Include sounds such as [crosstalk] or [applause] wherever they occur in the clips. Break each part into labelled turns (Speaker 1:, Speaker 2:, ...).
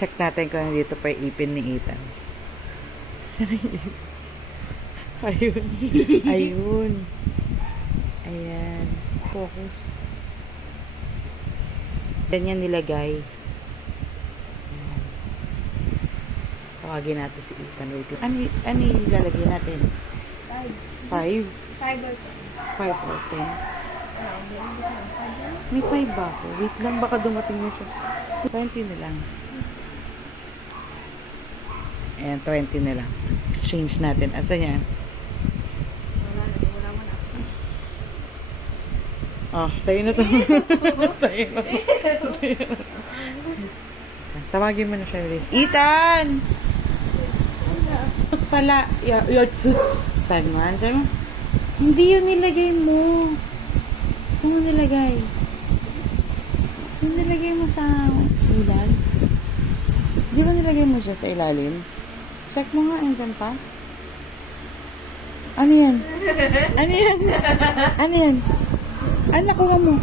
Speaker 1: check natin kung dito pa yung ipin ni Ethan. Saan yung ipin? Ayun. [laughs] Ayun. Ayan. Focus. Ganyan nilagay. Ayan. Tawagin natin si Ethan. Wait lang. Ano, ano yung ilalagay natin?
Speaker 2: Five.
Speaker 1: Five?
Speaker 2: Five or ten?
Speaker 1: Five or ten?
Speaker 2: May five
Speaker 1: ba ako? Wait lang, baka dumating na siya. 20 na lang. Ayan, 20 na lang. Exchange natin. Asa yan? Oh, sa'yo na to. sa'yo na to. [laughs] Sa'yo na. Tawagin mo na siya. Liz. Ethan! Tooth pala. Your, your tooth. Sabi mo, ano sabi mo? Hindi yun nilagay mo. Saan mo nilagay? Yung nilagay mo sa ulan? Di ba nilagay mo siya sa ilalim? Check mo nga, andyan pa. Ano yan? Ano yan? Ano yan? Ano nakuha mo?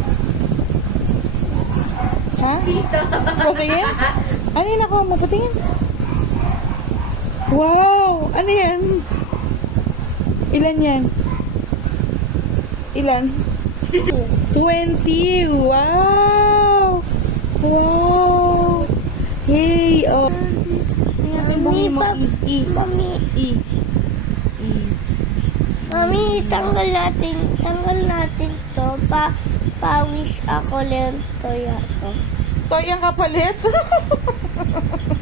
Speaker 1: Ha?
Speaker 2: Piso.
Speaker 1: Patingin? Ano yung nakuha mo? Patingin. Wow! Ano yan? Ilan yan? Ilan? 20! Wow! Wow! Hey! Oh! Tingnan mo mo. I. I.
Speaker 3: Mami,
Speaker 1: I. I.
Speaker 3: mami, tanggal natin, tanggal natin to. Pa, pawis ako lento ako.
Speaker 1: Toy ang kapalit. [laughs]